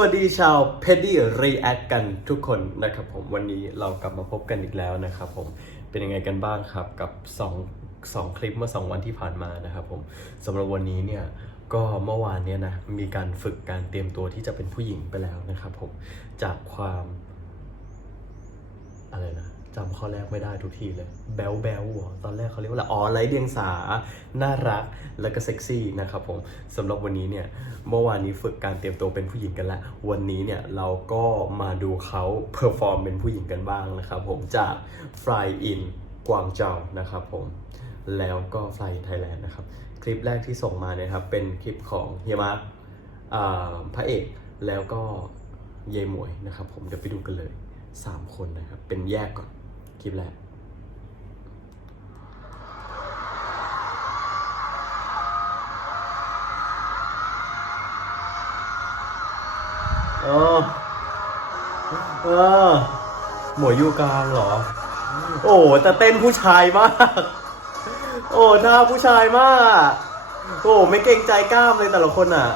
วัสดีชาวเพดดี้รีแอคกันทุกคนนะครับผมวันนี้เรากลับมาพบกันอีกแล้วนะครับผมเป็นยังไงกันบ้างครับกับ2 2คลิปเมื่อ 2 วันที่ผ่านมานะครับผมสำหรับวันนี้เนี่ยก็เมื่อวานเนี่ยนะมีการฝึกการเตรียมตัวที่จะเป็นผู้หญิงไปแล้วนะครับผมจากความอะไรนะ จำข้อแรกไม่ได้ทุกทีเลย แบลแบลวตอนแรกเขาเรียกว่าอะไรอ๋อไร้เดียงสา น่ารัก แล้วก็เซ็กซี่นะครับผมสำหรับวันนี้เนี่ย เมื่อวานนี้ฝึกการเตรียมตัวเป็นผู้หญิงกันแล้ว วันนี้เนี่ยเราก็มาดูเขาเพอร์ฟอร์มเป็นผู้หญิงกันบ้างนะครับผมจาก Fly in กวางเจานะครับผม แล้วก็ Fly in Thailand นะครับ คลิปแรกที่ส่งมาเนี่ยครับ เป็นคลิปของเฮียมาร์คพระเอก แล้วก็เยายหมวยนะครับผม เดี๋ยวไปดูกันเลย 3 คนนะครับ เป็นแยกก่อน คลิปแรกเออเออหมวยอยู่กลางเหรอ โอ้แต่เต้นผู้ชายมาก โอ้หน้าผู้ชายมาก โอ้ไม่เกรงใจกล้ามเลยแต่ละคนอะ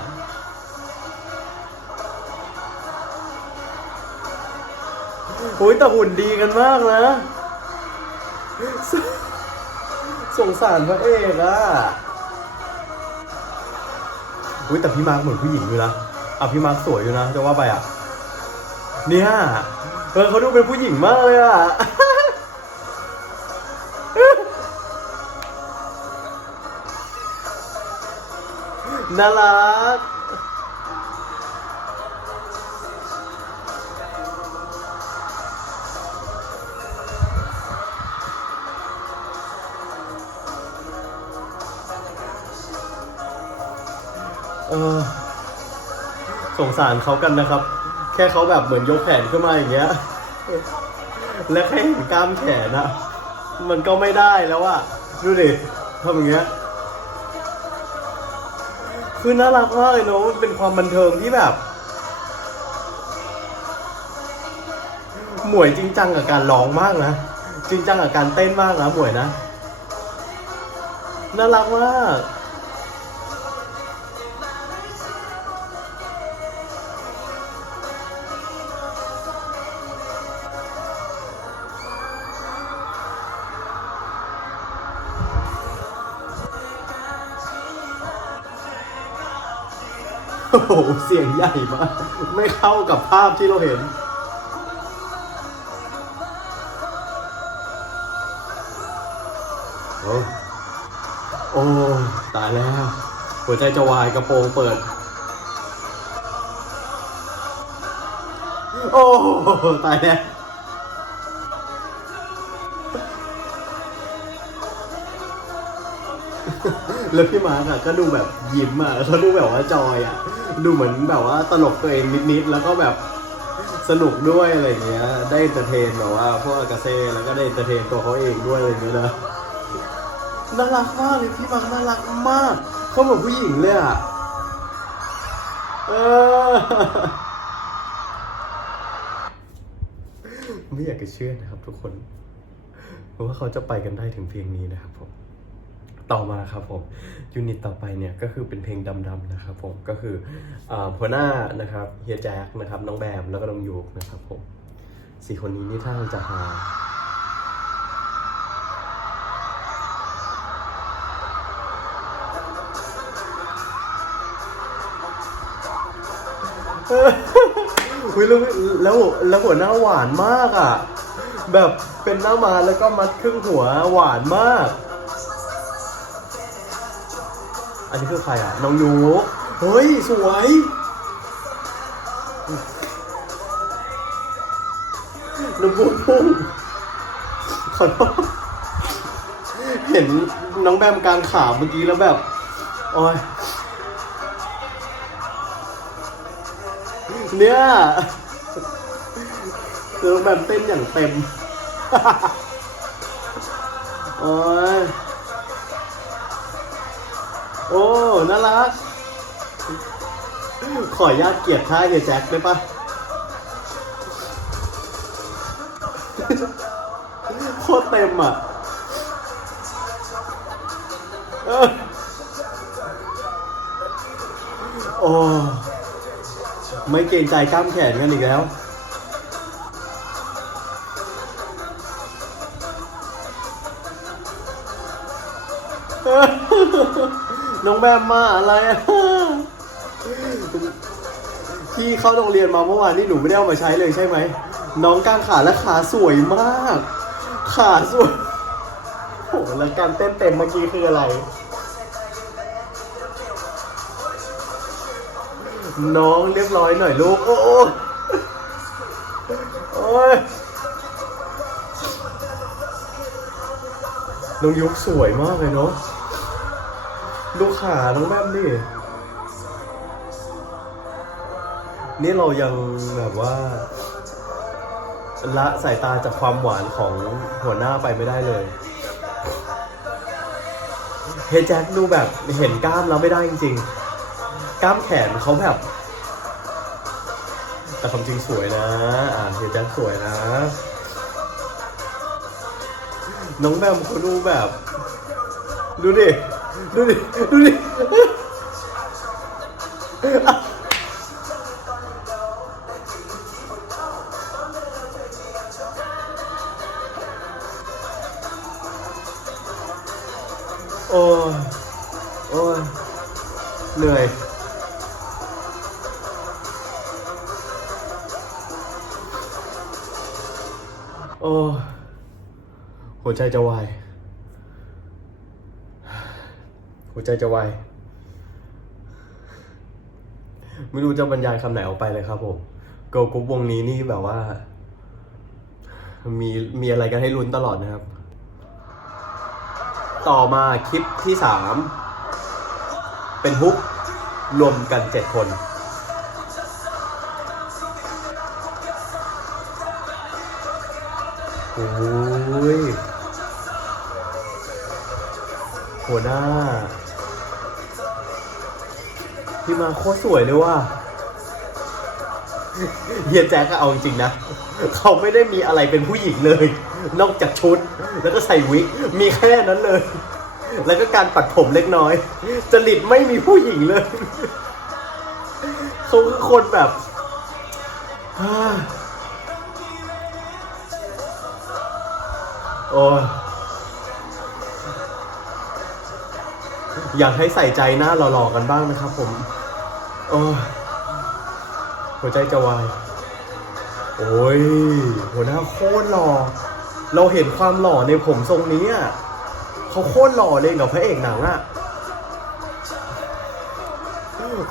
โอ้ยแต่หุ่นดีกันมากนะ สงสารพระเอกอะอุ้ยแต่พี่มาร์คเหมือนผู้หญิงอยู่นะอะพี่มาร์คสวยอยู่นะจะว่าไปอะ เนี่ยเออเขาดูเป็นผู้หญิงมากเลยอะน่ารัก เออสงสารเขากันนะครับ แค่เขาแบบเหมือนยกแขนขึ้นมาอย่างเงี้ย และแค่เห็นกล้ามแขนอะมันก็ไม่ได้แล้วอะดูดิทำอย่างเงี้ย คือน่ารักมากเลยเนอะมันเป็นความบันเทิงที่แบบ หมวยจริงจังกับการร้องมากนะ จริงจังกับการเต้นมากนะหมวยนะ น่ารักมาก โอ้โหเสียงใหญ่มาก ไม่เข้ากับภาพที่เราเห็น โอ้โอ้ตายแล้ว หัวใจจะวายกระโปรงเปิด โอ้ ตายแล้ว แล้วพี่มาร์กอะก็ดูแบบยิ้มอะแล้วก็ดูแบบว่าจอยอะดูเหมือนแบบว่าตลกตัวเองนิดๆแล้วก็แบบสนุกด้วยอะไรอย่างเงี้ย ได้เอนเตอร์เทนแบบว่าพวกอากาเซ่แล้วก็ได้เอนเตอร์เทนตัวเขาเองด้วยอะไรเงี้ยนะน่ารักมากเลยพี่มาร์กน่ารักมาก เขาเหมือนผู้หญิงเลยอะเออไม่อยากจะเชื่อนะครับทุกคนว่าเขาจะไปกันได้ถึงเพียงนี้นะครับผม ต่อมาครับผมยูนิตต่อไปเนี่ยก็คือเป็นเพลงดำๆนะครับผมก็คืออาหัวหน้านะครับเฮียแจ็คนะครับน้องแบมแล้วก็น้องยูกนะครับผมสี่คนนี้นี่ท่าทาจะหาอุ้ยแล้วแล้วแล้วหัวหน้าหวานมากอะ แบบเป็นหน้ามาแล้วก็มัดครึ่งหัวหวานมาก อันนี้คือใครอะ น้องยูเฮ้ย สวย น้องบุ้งพุ่งขอโทษเห็นน้องแบมกลางขาเมื่อกี้แล้วแบบ โอ้ย เนี่ยคือน้องแบมเต้นอย่างเต็ม โอ้ย โอ้ น่ารัก ขออนุญาตเกลียดท่าเฮียแจ็คได้ปะโคตรเต็มอะโอ้ ไม่เกรงใจกล้ามแขนกันอีกแล้ว น้องแบมมาอะไรอะที่เข้าโรงเรียนมาเมื่อวานนี่หนูไม่ได้เอามาใช้เลยใช่ไหม น้องกางขาและขาสวยมาก ขาสวยโอ้โหแล้วการเต้นเต็มเมื่อกี้คืออะไร น้องเรียบร้อยหน่อยลูก โอ้โอ้โอ้ยน้องยุกสวยมากเลยเนาะ ขาน้องแม่มดินี่เรายังแบบว่า ละสายตาจากความหวานของหัวหน้าไปไม่ได้เลยเฮยแจ็คดูแบบเห็นกล้ามแล้วไม่ได้จริงๆ กล้ามแขนเขาแบบ แต่ความจริงสวยนะ อ่าเฮยแจ็คสวยนะ น้องแบมเขาดูแบบ ดูดิ ดูดิ ดูดิ โอ้ยโอ้ยเหนื่อย โอ้ หัวใจจะวาย หัวใจจะวายไม่รู้จะบรรยายคำไหนออกไปเลยครับผมเกิร์ลกรุ๊ปวงนี้นี่แบบว่า มีมีอะไรกันให้ลุ้นตลอดนะครับ ต่อมาคลิปที่สามเป็นฮุกรวมกันเจ็ดคน โอ้ยหัวหน้า พี่มาโคตรสวยเลยว่ะเฮียแจ็คก็เอาจริงนะ เขาไม่ได้มีอะไรเป็นผู้หญิงเลย นอกจากชุด แล้วก็ใส่วิก มีแค่นั้นเลย แล้วก็การปัดผมเล็กน้อย จริตไม่มีผู้หญิงเลยเขาคือคนแบบโอ้ยอยากให้ใส่ใจหน้าหล่อๆกันบ้างนะครับผม โอ้หัวใจจะวาย โอ้ย หัวหน้าโคตรหล่อ เราเห็นความหล่อในผมทรงนี้อะเขาโคตรหล่อเลยกับพระเอกหนังอะ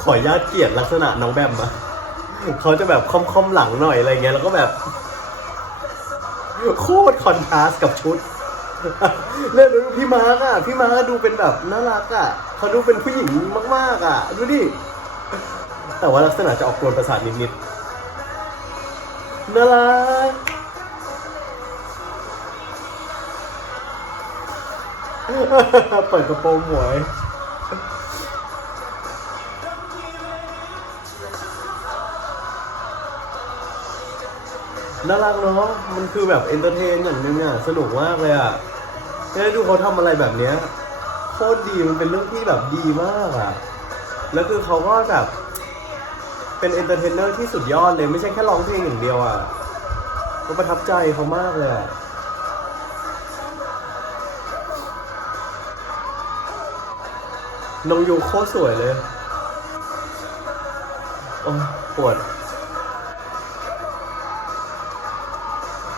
ขออนุญาตเกลียดลักษณะน้องแบมอะเขาจะแบบค่อมๆหลังหน่อยอะไรเงี้ย แล้วก็แบบ โคตรคอนทราสกับชุดเรื่องดูพี่มาร์กอะ พี่มาร์กดูเป็นแบบน่ารักอะ เขาดูเป็นผู้หญิงมาก ๆ อะ ดูดิ แต่ว่าลักษณะจะออกกวนประสาทนิดๆน่ารักเปิดกระโปรงหมวยน่ารักเนาะ มันคือแบบเอนเตอร์เทนอย่างนึงอะสนุกมากเลยอะได้ดูเขาทำอะไรแบบเนี้ยโคตรดีมันเป็นเรื่องที่แบบดีมากอะ แล้วคือเขาก็แบบ เป็นเอนเตอร์เทนเนอร์ที่สุดยอดเลยไม่ใช่แค่ร้องเพลงอย่างเดียวอะก็ประทับใจเขามากเลยอะนงยูโคตรสวยเลยโอ้ปวด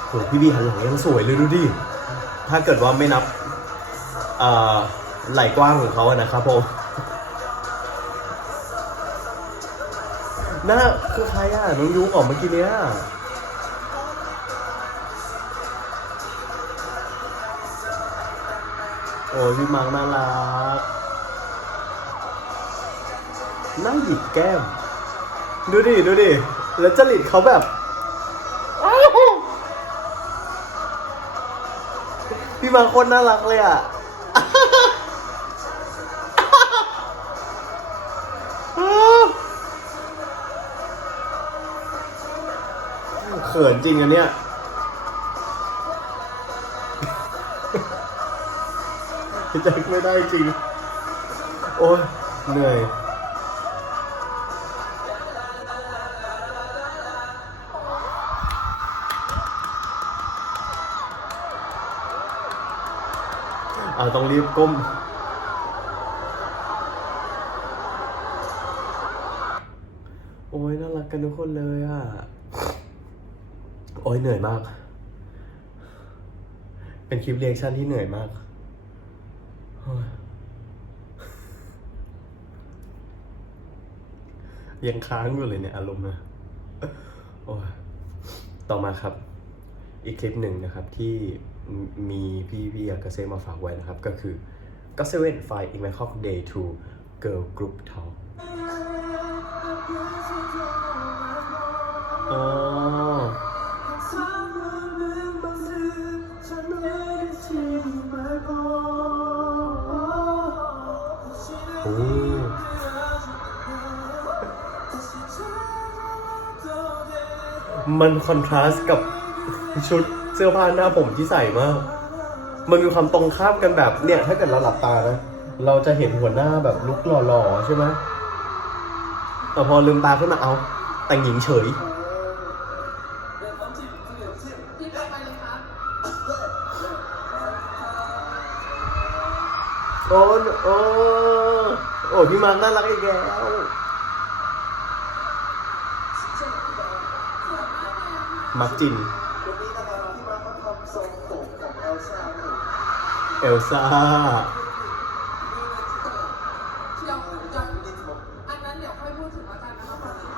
โหพี่บีหันหลังยังสวยเลยดูดิ ถ้าเกิดว่าไม่นับ เอ่อ ไหล่กว้างของเขาอะนะครับผม น่าคือใครอะน้องยุ้งออกเมื่อกี้เนี้ยโอ้ยพี่มังน่ารักน่าหยิกแก้ม ดูดิ ดูดิ แล้วจริตเขาแบบพี่มังโคนน่ารักเลยอะ เขินจริงอันเนี้ยเแจ็คไม่ได้จริง โอ้ยเหนื่อยอ่าต้องรีบก้มโอ้ยน่ารักกันทุกคนเลยอะ โอ้ยเหนื่อยมาก เป็นคลิปเรียกชั่นที่เหนื่อยมาก ยังค้างอยู่เลยเนี่ย อารมณ์นะโอ้ยต่อมาครับ อีกคลิปหนึ่งนะครับที่มีพี่พี่ยากาเซ่มาฝากไว้นะครับ ก็คือก็เซเว่นไฟอิงแมคอก day to girl group talk อ๋อโอ้ มันคอนทราสต์กับชุดเสื้อผ้าหน้าผมที่ใส่มาก มันมีความตรงข้ามกันแบบเนี่ย ถ้าเกิดเราหลับตานะ เราจะเห็นหัวหน้าแบบลุกหล่อๆใช่ไหมแต่พอลืมตาขึ้นมาเอา แต่งหญิงเฉย มักจิน เอลซ่า เดี๋ยวเดี๋ยวอันนั้นเดี๋ยวค่อยพูดถึงแล้วกันนะคะตอนนี้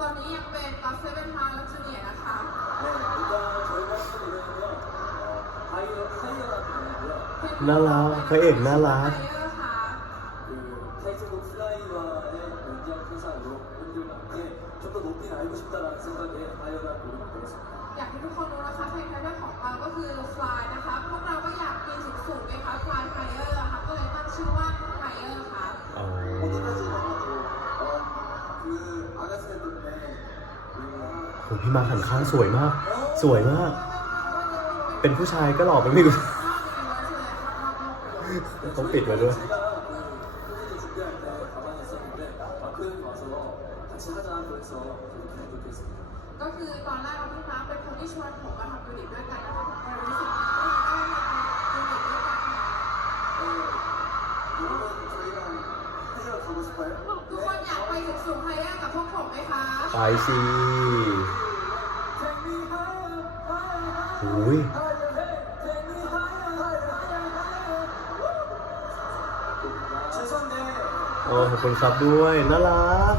ตอนนี้ยังเป็นกัสเซเว่นฮาร์และจูเนียนะคะ น่ารักพระเอกน่ารัก พี่มาหันข้างสวยมาก สวยมาก เป็นผู้ชายก็หล่อไปไม่รู้เขาปิดมาด้วยก็คือตอนแรกเราพี่มาเป็นคนที่ชวนผมมาทำยูนิตด้วยกันนะคะเรารู้สึกว่ายูนิตด้วยกันทุกคนอยากไปสุงสุขไทกับพวกผมไหมคะ ไปสิ หูยโอ้ขอบคุณครับด้วยน่ารัก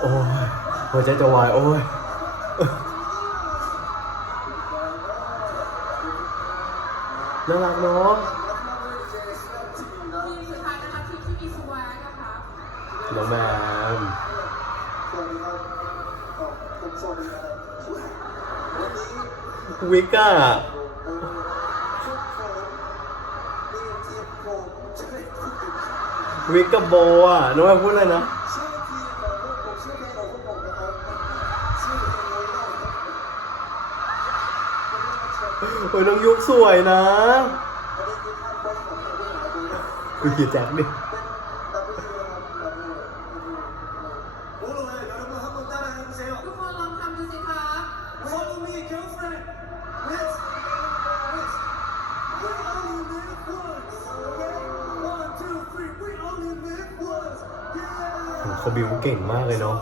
โอ้ยหัวใจจะวาย โอ้ย น่ารักเนาะน้องแมมวิกอะวิกกับโบอะน้องแมมพูดเลยนะ โอ้ยน้องยุกสวยนะกูขี่แจ็คดิเขาบิวเก่งมากเลยเนาะ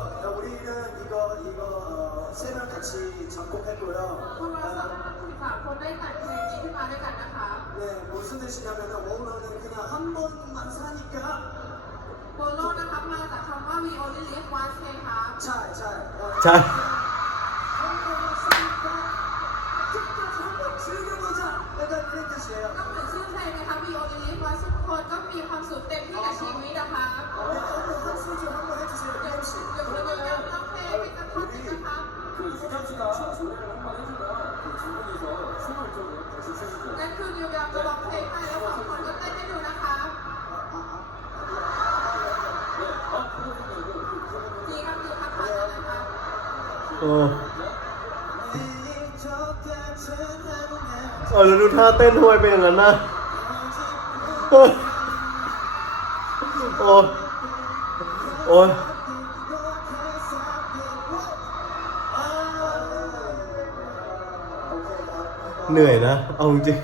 ใช่ ออแล้วดูท่าเต้นทำไมเป็นอย่างนั้นนะโอ้ยโอ้ยเหนื่อยนะ เอาจริงจริง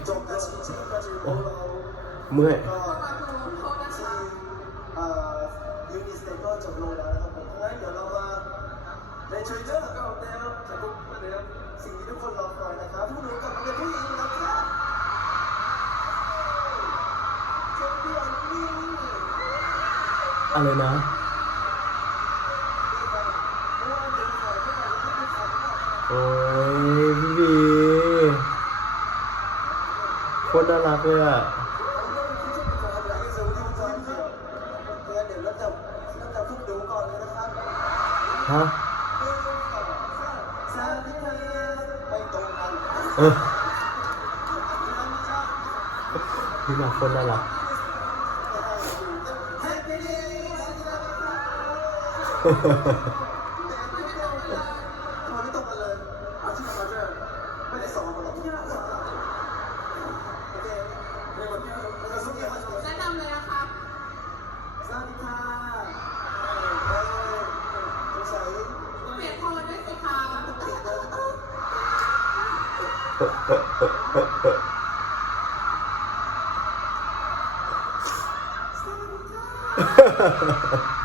เมื่อย อะไรนะ โอ้ยพี่บีโคตรน่ารักเลยอะฮะเออพี่มาโคตรน่ารัก แนะนำเลยนะคะสวัสดีค่ะสงสัยเปลี่ยนโทนด้วยสิคะ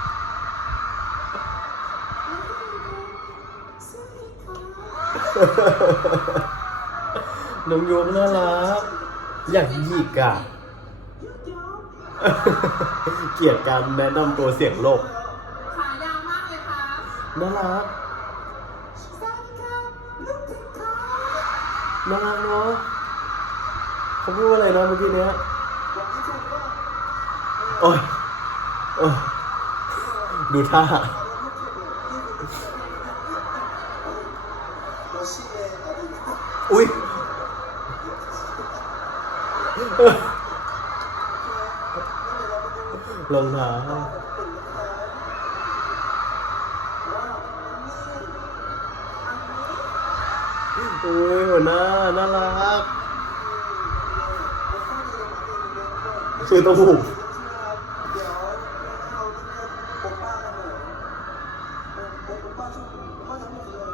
น้องโยกน่ารัก อยากหยิกอะ เกลียดการแนะนำตัวเสียงโลกขายาวมากเลยค่ะน่ารักน่ารักเนาะเขาพูดว่าอะไรนะเมื่อกี้เนี้ยโอ้ยโอ้ยดูท่า รองเท้าอุ้ยหัวหน้าน่ารักคือเต้าหู้เดี๋ยวเราปกป้ากันหน่อยปกป้าช่วยป้าจะพูดเลย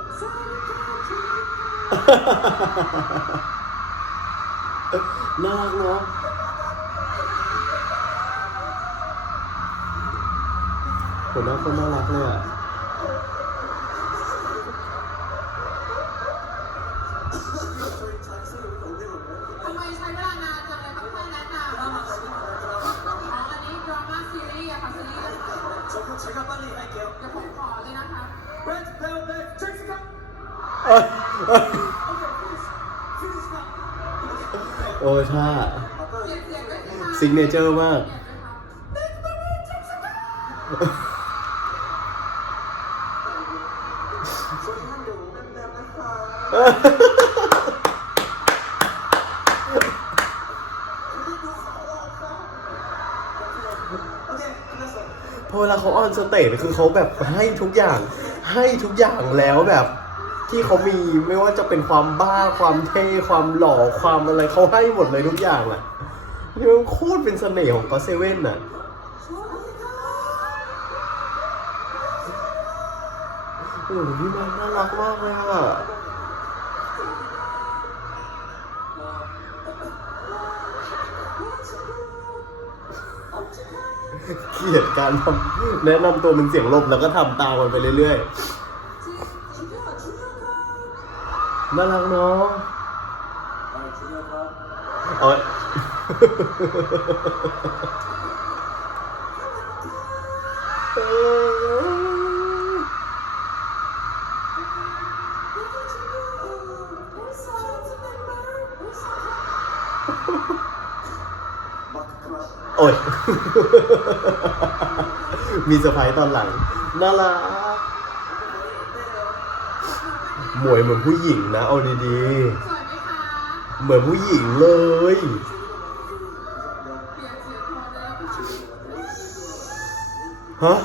น่ารักเนาะ หัวหน้าคนน่ารักเลยอ่ะ ทำไมใช้เวลานานจังเลยคะแค่แนะนำอ๋ออันนี้ดราม่าซีรีส์อะค่ะซีรีส์นะคะ 저도 제가 빨리 할게요. เดี๋ยวผมขอเลยนะคะ Red Velvet Jessica. เอ้ยเอ้ย Okay, finish. Finish now. โอ้ยท่า เปลี่ยนเสียงด้วยสิคะ ซิกเนเจอร์มาก เปลี่ยนด้วยค่ะ 소리 พอเวลาเขาออนสเตจคือเขาแบบให้ทุกอย่าง ให้ทุกอย่างแล้วแบบ ที่เขามีไม่ว่าจะเป็นความบ้าความเท่ความหล่อความอะไรเขาให้หมดเลยทุกอย่างอะนี่มันโคตรเป็นเสน่ห์ของก็เซเว่นอะโอ้โหพี่มันน่ารักมากเลยอะ เกลียดการทำแนะนำตัวเป็นเสียงลบแล้วก็ทำตามมันไปเรื่อยๆน่ารักเนาะเอา มีเซอร์ไพรส์ตอนหลังน่ารักหมวยเหมือนผู้หญิงนะ เอาดีสวยไหมคะๆเหมือนผู้หญิงเลยเปลี่ยนเสียงโทนเลยค่ะฮะ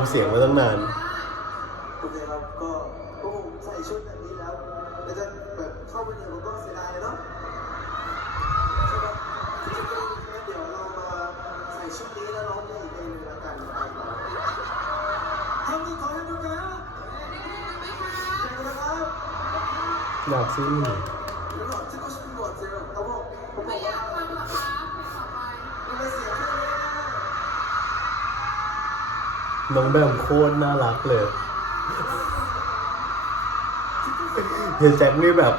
มเสียงไว้ตั้งนาน โอเคครับก็ก็คงใส่ชุดแบบนี้แล้วแล้วจะแบบเข้าไปเนี่ยมันก็เสียดายเนาะใช่ปะจริงๆก็งั้นเดี๋ยวเราใส่ชุดนี้แล้วร้องเพลงอีเลงล้กันนะครัทำมือขอห้ดูกันเด็ครับอยากซื้ง หลอดที่ก็ชุดหลอดเจลเขาบอกบอก น้องแบมโคตรน่ารักเลยเฮียแจ็คนี่แบบ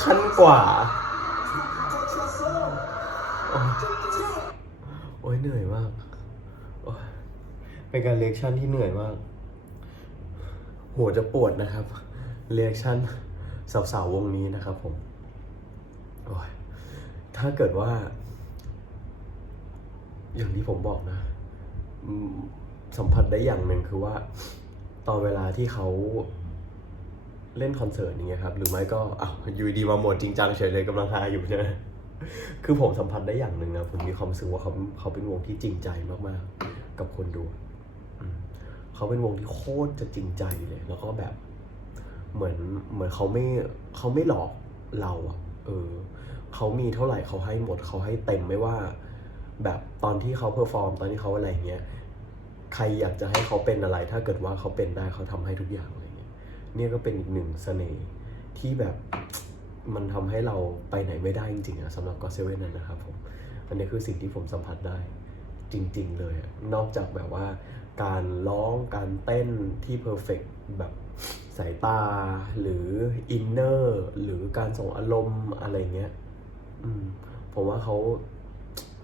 ขั้นกว่า โอ้ยเหนื่อยมากเป็นการเรียกชั่นที่เหนื่อยมาก หัวจะปวดนะครับ เรียกชั่นสาวๆวงนี้นะครับผมถ้าเกิดว่า อย่างที่ผมบอก สัมผัสได้อย่างหนึ่งคือว่า ตอนเวลาที่เขาเล่นคอนเสิร์ตอย่างเงี้ยครับ หรือไม่ก็อ้าวอยู่ดีมาหมดจริงจังเฉยเลยกำลังฮาอยู่ใช่ไหมคือผมสัมผัสได้อย่างหนึ่งนะผมมีความรู้สึกว่าเขาเขาเป็นวงที่จริงใจมากๆ กับคนดูเขาเป็นวงที่โคตรจะจริงใจเลย แล้วก็แบบ เหมือนเหมือนเขาไม่เขาไม่หลอกเราอะเออเขามีเท่าไหร่เขาให้หมดเขาให้เต็มไม่ว่า แบบตอนที่เขาเพอร์ฟอร์มตอนที่เขาอะไรเงี้ย ใครอยากจะให้เขาเป็นอะไร ถ้าเกิดว่าเขาเป็นได้เขาทำให้ทุกอย่างอะไรเงี้ยเนี่ยก็เป็นอีกหนึ่งเสน่ห์ที่แบบมันทำให้เราไปไหนไม่ได้จริงๆอะสำหรับก็เซเว่นนั่นนะครับผมอันนี้คือสิ่งที่ผมสัมผัสได้จริง ๆ เลยอะนอกจากแบบว่า การร้องการเต้นที่เพอร์เฟกแบบสายตา หรืออินเนอร์หรือการส่งอารมณ์อะไรเงี้ยอืมผมว่าเขา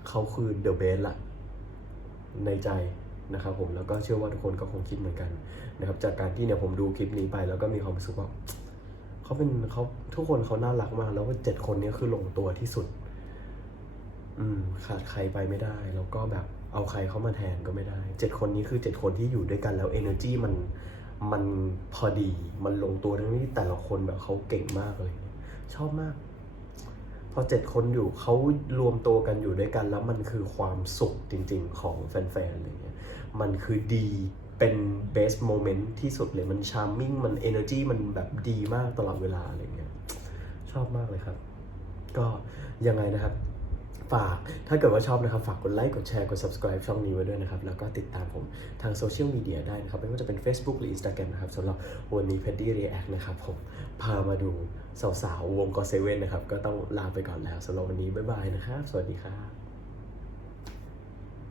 เขาคือเดอะเบสละในใจ นะครับผมแล้วก็เชื่อว่าทุกคนก็คงคิดเหมือนกันนะครับจากการที่เนี่ยผมดูคลิปนี้ไปแล้วก็มีความรู้สึกว่าเขาเป็นเขาทุกคนเขาน่ารักมาก แล้วก็เจ็ดคนนี้คือลงตัวที่สุด อืมขาดใครไปไม่ได้ แล้วก็แบบเอาใครเข้ามาแทนก็ไม่ได้เจ็ดคนนี้คือเจ็ดคนที่อยู่ด้วยกันแล้ว energy มันมันพอดีมันลงตัวทั้งที่แต่ละคนแบบเขาเก่งมากเลย ชอบมาก พอเจ็ดคนอยู่เขารวมตัวกันอยู่ด้วยกัน แล้วมันคือความสุขจริง ๆ ของแฟนๆอะไรเงี้ย มันคือดีเป็น best moment ที่สุดเลยมัน charming มัน energy มันแบบดีมากตลอดเวลาอะไรเงี้ยชอบมากเลยครับ ก็ยังไงนะครับ ฝากถ้าเกิดว่าชอบนะครับ ฝากกดไลค์กดแชร์กด subscribe ช่องนี้ไว้ด้วยนะครับ แล้วก็ติดตามผมทางโซเชียลมีเดียได้นะครับ ไม่ว่าจะเป็น Facebook หรือ Instagram นะครับสำหรับวันนี้ p e d d y React นะครับผมพามาดูสาวๆวงก็เซเว่นนะครับ ก็ต้องลาไปก่อนแล้วสำหรับวันนี้บ๊ายบายนะครับ สวัสดีครับ